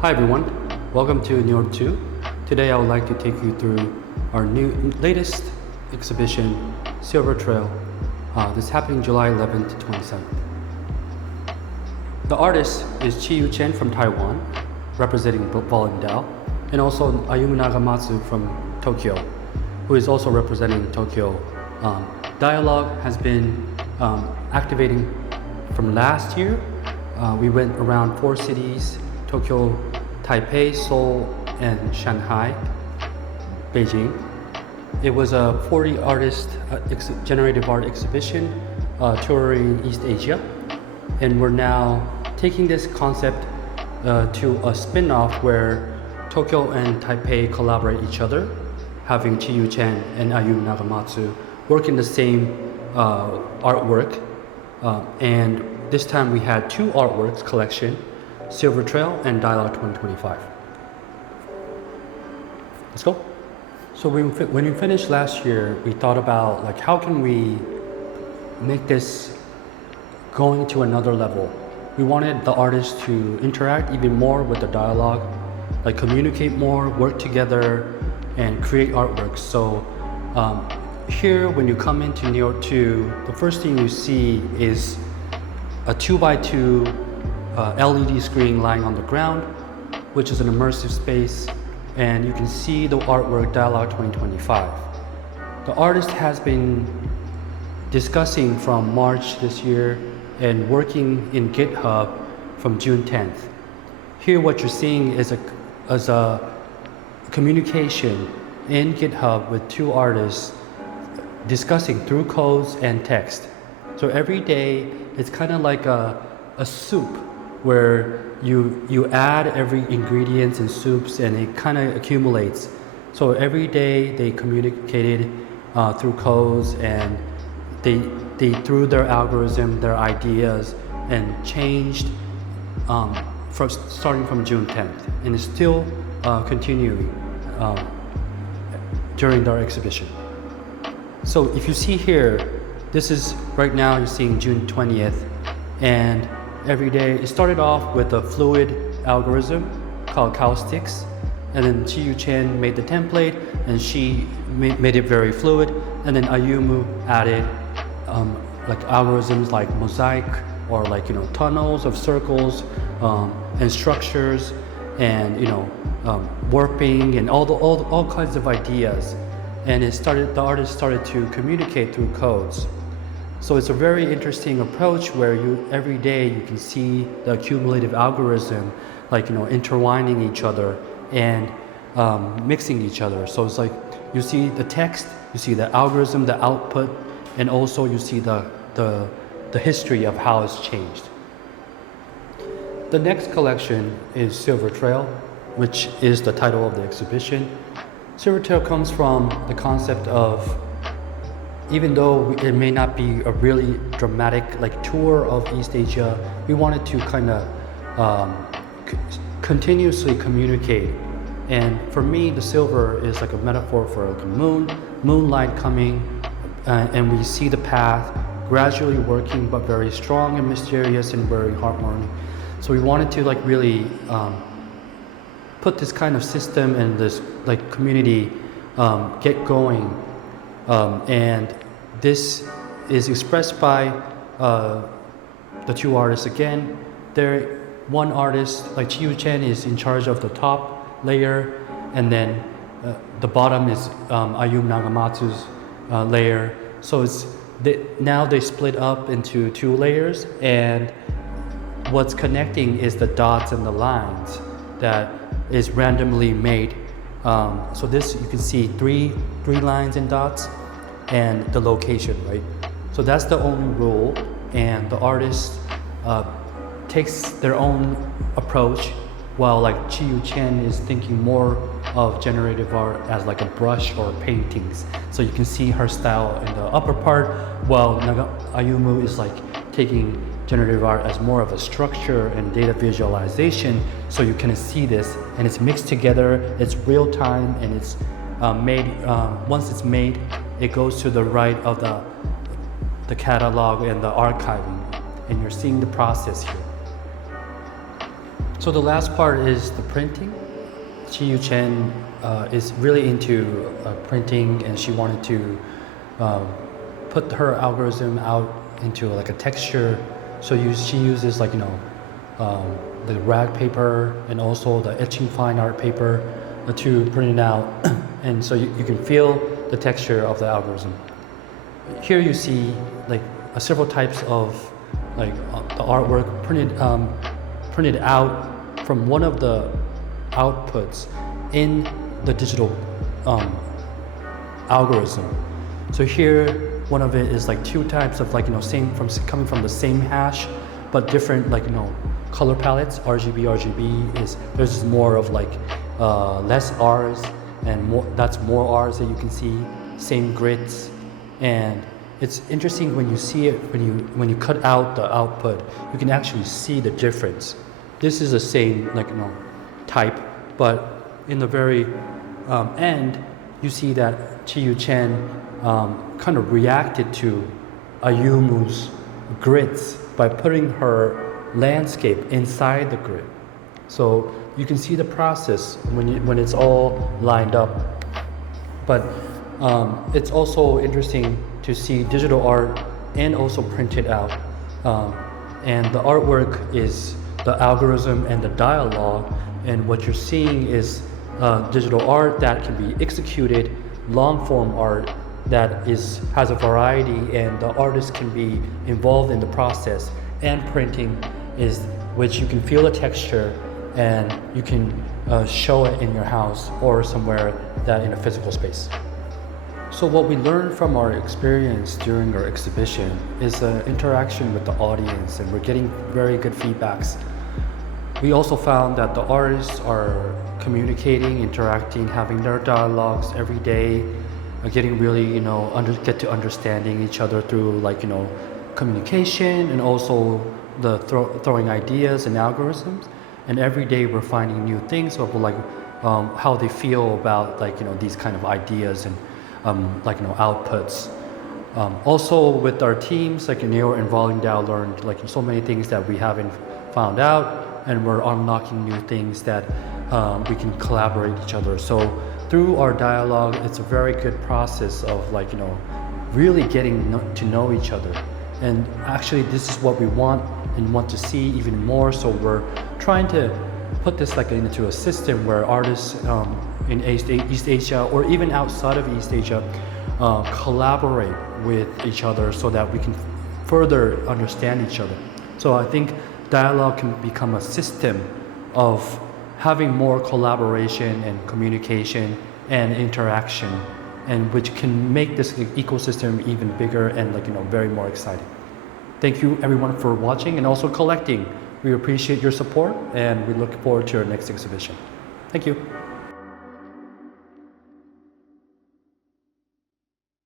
Hi everyone, welcome to NEORT 2. Today I would like to take you through our latest exhibition, Silver Trail. This is happening July 11th to 27th. The artist is Chih-Yu Chen from Taiwan, representing Volendale, and also Ayumu Nagamatsu from Tokyo, who is also representing Tokyo. Dialog has been activating from last year. We went around 4 cities: Tokyo, Taipei, Seoul, and Shanghai, Beijing. It was a 40 artist generative art exhibition touring East Asia, and we're now taking this concept to a spin-off where Tokyo and Taipei collaborate each other, having Chih-Yu Chen and Ayumu Nagamatsu work in the same artwork. And this time we had 2 artworks collection, Silver Trail and Dialog 2025. Let's go. So when we finished last year, we thought about like how can we make this going to another level. We wanted the artists to interact even more with the dialogue, like communicate more, work together, and create artworks. So here, when you come into NEORT 2, the first thing you see is a 2x2 LED screen lying on the ground, which is an immersive space, and you can see the artwork Dialog 2025. The artist has been discussing from March this year and working in GitHub from June 10th. Here what you're seeing is a communication in GitHub with 2 artists discussing through codes and text. So every day it's kind of like a soup where you add every ingredients and soups and it kind of accumulates. So every day they communicated through codes, and they through their algorithm, their ideas, and changed starting from June 10th, and it's still continuing during our exhibition. So if you see here, this is right now you're seeing June 20th, and every day it started off with a fluid algorithm called caustics, and then Chih-Yu Chen made the template and she made it very fluid, and then Ayumu added like algorithms like mosaic or like tunnels of circles and structures and warping and all kinds of ideas. And the artist started to communicate through codes. So it's a very interesting approach where every day you can see the cumulative algorithm, like intertwining each other and mixing each other. So it's like you see the text, you see the algorithm, the output, and also you see the history of how it's changed. The next collection is Silver Trail, which is the title of the exhibition. Silver Trail comes from the concept of, even though it may not be a really dramatic like tour of East Asia, we wanted to kind of continuously communicate. And for me, the silver is like a metaphor for like a moonlight coming, and we see the path gradually working, but very strong and mysterious and very heartwarming. So we wanted to like really put this kind of system and this like community get going. And this is expressed by the 2 artists again. One artist, like Chih-Yu Chen, is in charge of the top layer, and then the bottom is Ayumu Nagamatsu's layer. So now they split up into 2 layers, and what's connecting is the dots and the lines that is randomly made. So this, you can see three lines and dots and the location, right? So that's the only rule, and the artist takes their own approach, while like Chih-Yu Chen is thinking more of generative art as like a brush or paintings. So you can see her style in the upper part, while Ayumu is like taking generative art as more of a structure and data visualization. So you can see this, and it's mixed together, it's real time, and it's made, once it's made, it goes to the right of the catalog and the archiving, and you're seeing the process here. So the last part is the printing. Chih-Yu Chen is really into printing, and she wanted to put her algorithm out into like a texture. So she uses like the rag paper and also the etching fine art paper to print it out, and so you can feel the texture of the algorithm. Here you see like several types of like the artwork printed out from one of the outputs in the digital algorithm. So here one of it is like two types of like coming from the same hash but different like color palettes. RGB is there's more of like less R's and more R's that you can see, same grids. And it's interesting when you see it, when you cut out the output, you can actually see the difference. This is the same type, but in the very end, you see that Chih-Yu Chen kind of reacted to Ayumu's grids by putting her landscape inside the grid. So you can see the process when it's all lined up. But it's also interesting to see digital art and also printed out. And the artwork is the algorithm and the dialogue, and what you're seeing is digital art that can be executed, long form art that has a variety, and the artist can be involved in the process, and printing is which you can feel the texture and you can show it in your house or somewhere that in a physical space. So what we learned from our experience during our exhibition is the interaction with the audience, and we're getting very good feedbacks. We also found that the artists are communicating, interacting, having their dialogues every day, getting really, get to understanding each other through communication and also the throwing ideas and algorithms. And every day we're finding new things of how they feel about these kind of ideas and outputs. Also with our teams like NEORT and Volume DAO learned so many things that we haven't found out, and we're unlocking new things that we can collaborate each other. So through our dialogue, it's a very good process of really getting to know each other. And actually this is what we want and want to see even more. So we're trying to put this into a system where artists in East Asia or even outside of East Asia collaborate with each other so that we can further understand each other. So I think dialogue can become a system of having more collaboration and communication and interaction, and which can make this ecosystem even bigger and very more exciting. Thank you everyone for watching and also collecting. We appreciate your support, and we look forward to our next exhibition. Thank you.